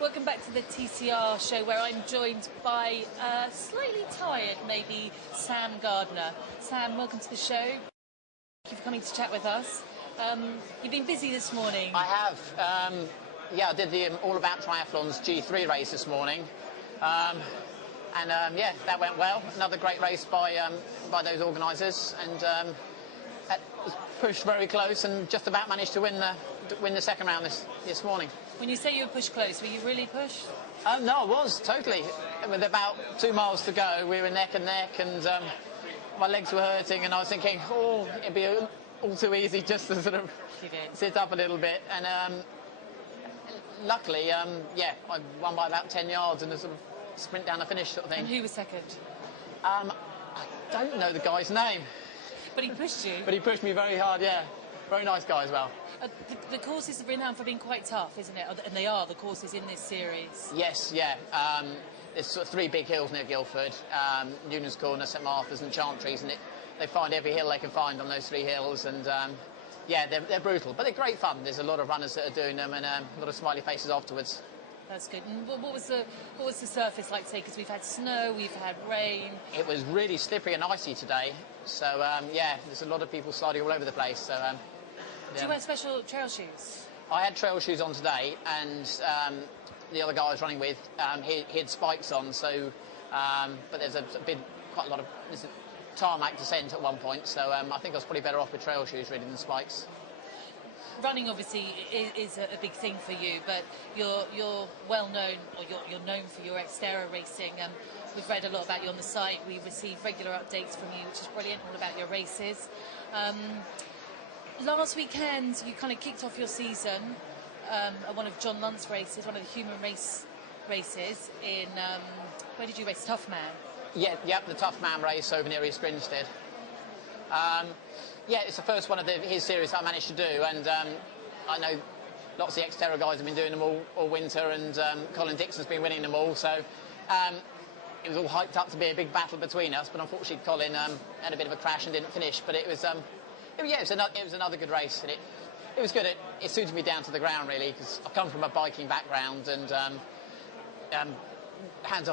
Welcome back to the TCR Show, where I'm joined by slightly tired, maybe, Sam Gardner. Sam, welcome to the show. Thank you for coming to chat with us. You've been busy this morning. I have. Yeah, I did the All About Triathlon's G3 race this morning. Yeah, that went well. Another great race by those organisers, and that was pushed very close and just about managed to win the second round this morning. When you say you were pushed close, were you really pushed? No, I was, totally. With about 2 miles to go, we were neck and neck, and my legs were hurting, and I was thinking, oh, it'd be all too easy just to sort of sit up a little bit. And luckily, yeah, I won by about 10 yards in a sort of sprint down the finish sort of thing. And who was second? I don't know the guy's name. But he pushed you? But he pushed me very hard, yeah. Very nice guy as well. The courses are renowned for being quite tough, isn't it? And they are, the courses in this series. Yes, yeah. There's sort of 3 big hills near Guildford, Newlands Corner, St Martha's and Chantries, and they find every hill they can find on those 3 hills, and yeah, they're brutal, but they're great fun. There's a lot of runners that are doing them, and a lot of smiley faces afterwards. That's good. And what was the surface like today? Because we've had snow, we've had rain. It was really slippery and icy today, so yeah, there's a lot of people sliding all over the place. So yeah. Do you wear special trail shoes? I had trail shoes on today, and the other guy I was running with, he had spikes on. So, but there's quite a lot of tarmac descent at one point. So I think I was probably better off with trail shoes really than spikes. Running obviously is a big thing for you, but you're well known, or you're known for your XTERRA racing. We've read a lot about you on the site. We receive regular updates from you, which is brilliant, all about your races. Last weekend, you kind of kicked off your season at one of John Lunt's races, one of the human races in, where did you race? Tough Man? Yeah, yep, the Tough Man race over near East Grinstead. Yeah, it's the first one of his series I managed to do, and I know lots of the XTERRA guys have been doing them all winter, and Colin Dixon's been winning them all, so it was all hyped up to be a big battle between us, but unfortunately Colin had a bit of a crash and didn't finish, but it was another good race, and it was good. It suited me down to the ground really, because I come from a biking background, and hats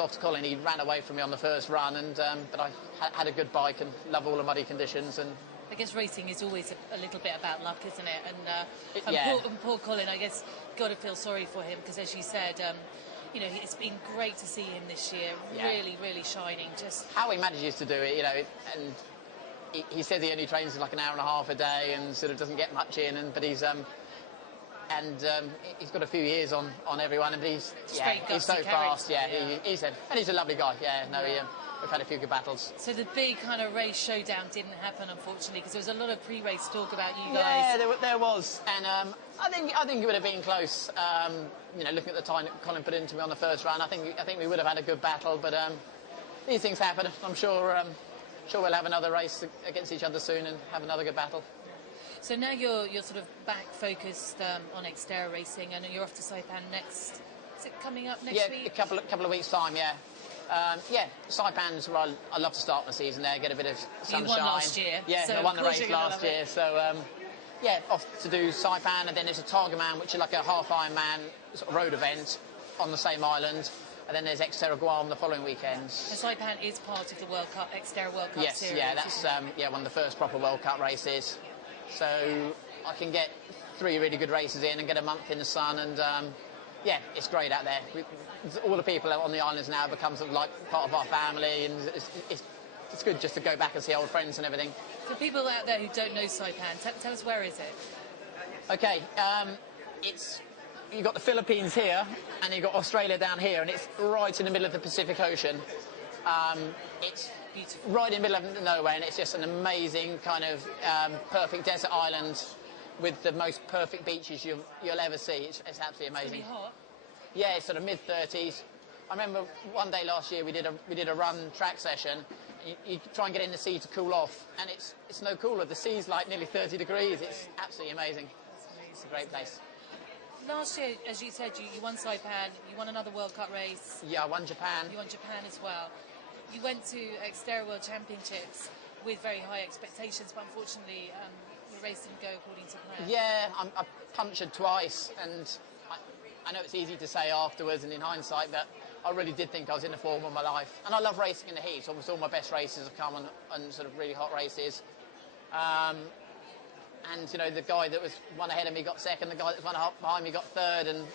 off to Colin. He ran away from me on the first run, and but I had a good bike and love all the muddy conditions. And I guess racing is always a little bit about luck, isn't it? And yeah. Poor Colin, I guess, got to feel sorry for him, because as you said, you know, it's been great to see him this year, yeah. really shining. Just how he manages to do it, you know, and he says he only trains like an hour and a half a day and sort of doesn't get much in, but he's got a few years on everyone, and he's so fast, yeah. He's a lovely guy, yeah. No, we've had a few good battles. So the big kind of race showdown didn't happen, unfortunately, because there was a lot of pre-race talk about you guys. Yeah, there was, and I think it would have been close. You know, looking at the time that Colin put into me on the first run, I think we would have had a good battle, but these things happen. I'm sure we'll have another race against each other soon and have another good battle. So now you're sort of back focused on XTERRA racing, and you're off to Saipan next. Is it coming up next week? Yeah, a couple of weeks' time, yeah. Yeah, Saipan's where I love to start my season there, get a bit of sunshine. You won last year. Yeah, so I won the race last year, so yeah, off to do Saipan, and then there's a Targaman, which is like a half Ironman sort of road event on the same island. And then there's XTERRA Guam the following weekend. And Saipan is part of the World Cup, XTERRA World Cup series. Yes, yeah, that's one of the first proper World Cup races. So I can get 3 really good races in and get a month in the sun, and yeah, it's great out there. All the people on the islands now become sort of like part of our family, and it's good just to go back and see old friends and everything. For people out there who don't know Saipan, tell us, where is it? Okay, you've got the Philippines here, and you've got Australia down here, and it's right in the middle of the Pacific Ocean. It's beautiful. Right in the middle of nowhere, and it's just an amazing kind of perfect desert island with the most perfect beaches you'll ever see. It's absolutely amazing. It's really hot. Yeah, it's sort of mid-30s. I remember one day last year we did a run track session. You try and get in the sea to cool off, and it's no cooler. The sea's like nearly 30 degrees. It's absolutely amazing. It's a great place. Last year, as you said, you won Saipan, you won another World Cup race. Yeah, I won Japan. You won Japan as well. You went to XTERRA World Championships with very high expectations, but unfortunately the race didn't go according to plan. Yeah, I punctured twice, and I know it's easy to say afterwards and in hindsight, but I really did think I was in the form of my life. And I love racing in the heat. Almost all my best races have come on sort of really hot races. And, you know, the guy that was one ahead of me got second, the guy that was one behind me got third. And,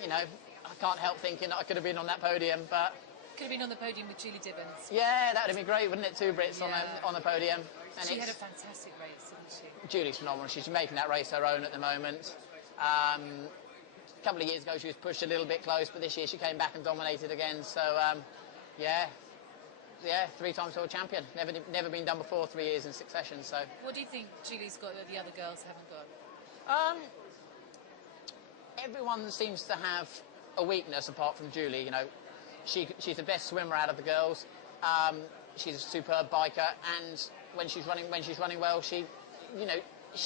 you know, I can't help thinking that I could have been on that podium, but... Could have been on the podium with Julie Dibbons. Yeah, that would have been great, wouldn't it? Two Brits on the podium. And she had a fantastic race, didn't she? Julie's phenomenal. She's making that race her own at the moment. A couple of years ago she was pushed a little bit close, but this year she came back and dominated again. So, yeah, 3-time world champion. Never been done before, 3 years in succession. So, what do you think Julie's got that the other girls haven't got? Everyone seems to have a weakness apart from Julie. You know, she's the best swimmer out of the girls. She's a superb biker, and when she's running well, she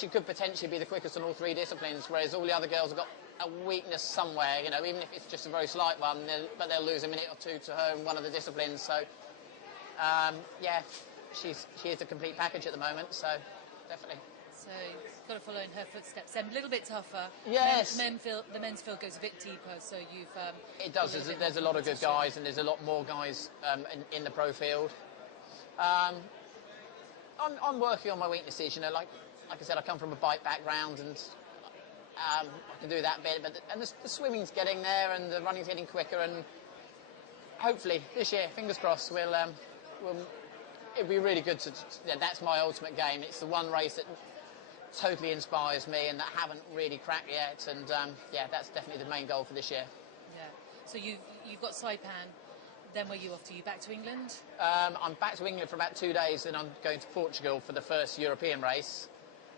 could potentially be the quickest on all 3 disciplines. Whereas all the other girls have got a weakness somewhere. You know, even if it's just a very slight one, but they'll lose a minute or two to her in one of the disciplines. So, yeah, she is a complete package at the moment. So, definitely. So, got to follow in her footsteps. And a little bit tougher. Yes. The men's field goes a bit deeper, so you've... it does. There's a lot of good guys, and there's a lot more guys in the pro field. I'm working on my weaknesses. You know, like I said, I come from a bike background, and I can do that bit. But the swimming's getting there, and the running's getting quicker, and hopefully this year, fingers crossed, it'll be really good to. That's my ultimate game. It's the one race that totally inspires me and that haven't really cracked yet. And yeah, that's definitely the main goal for this year. Yeah. So you've got Saipan. Then where are you off to? You back to England? I'm back to England for about 2 days, and I'm going to Portugal for the first European race.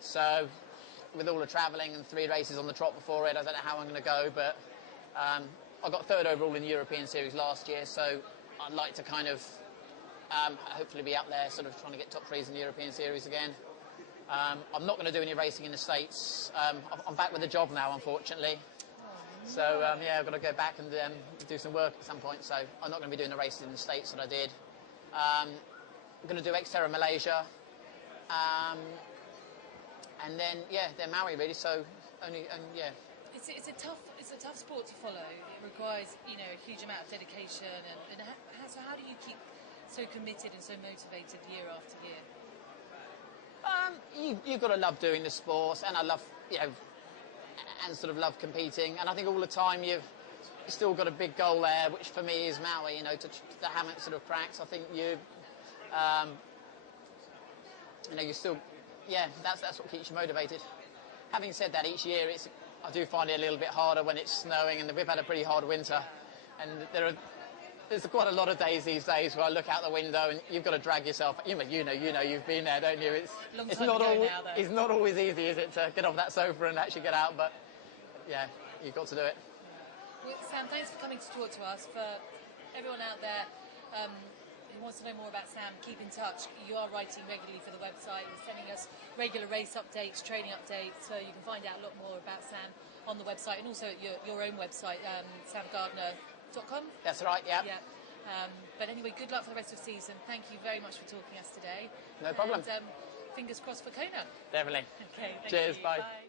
So, with all the travelling and 3 races on the trot before it, I don't know how I'm going to go, but I got 3rd overall in the European Series last year, so I'd like to kind of hopefully be up there, sort of trying to get top 3s in the European Series again. I'm not going to do any racing in the States. I'm back with a job now, unfortunately. So, yeah, I've got to go back and do some work at some point. So, I'm not going to be doing the races in the States that I did. I'm going to do XTERRA Malaysia. And then, yeah, they're Maui, really. So, yeah. It's a tough sport to follow. It requires, you know, a huge amount of dedication. And so how do you keep so committed and so motivated year after year? You've got to love doing the sports, and I love, you know, and sort of love competing. And I think all the time you've still got a big goal there, which for me is Maui, you know, to haven't sort of cracks. I think you know, you still, yeah, that's what keeps you motivated. Having said that, each year I do find it a little bit harder when it's snowing, and we've had a pretty hard winter. And there's quite a lot of days these days where I look out the window and you've got to drag yourself. You know, you've been there, don't you? It's not always easy, is it, to get off that sofa and actually get out? But yeah, you've got to do it. Well, Sam, thanks for coming to talk to us. For everyone out there who wants to know more about Sam, keep in touch. You are writing regularly for the website. You're sending us regular race updates, training updates, so you can find out a lot more about Sam on the website, and also at your own website, samgardner.com. That's right, yeah. But anyway, good luck for the rest of the season. Thank you very much for talking to us today. No problem. And fingers crossed for Kona. Definitely. Okay, Cheers, you. bye. Bye.